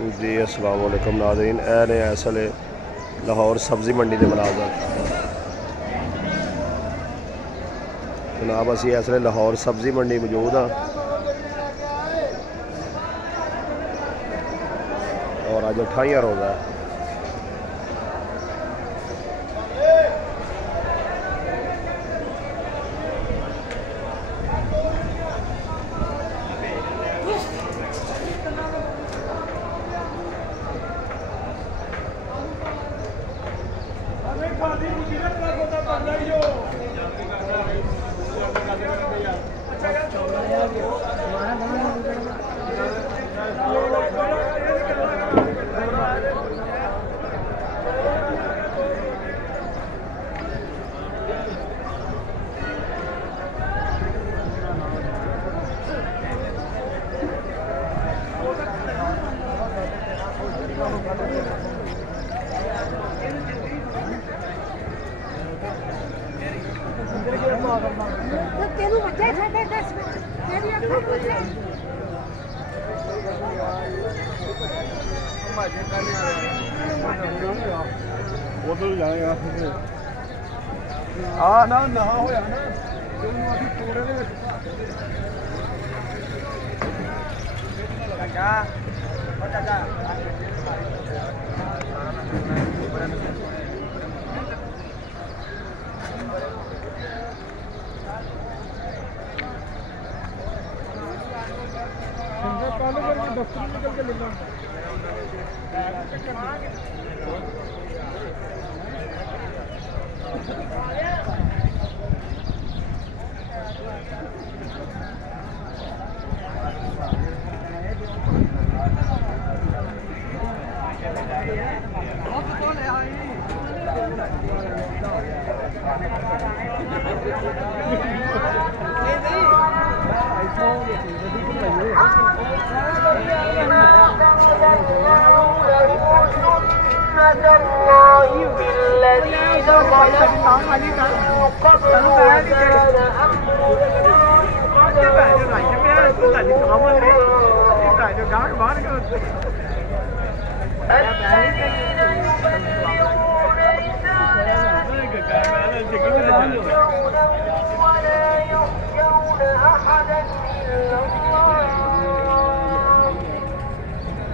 जी अस्सलाम वालेकुम नाज़रीन, ए ने असले लाहौर सब्ज़ी मंडी के मनाज़र जनाब असी इसलिए लाहौर सब्ज़ी मंडी मौजूद हाँ और अज 28वां रोज़ा है। उधर जाएगा आ ना नहा होया ना दफ्तर निकल के लेना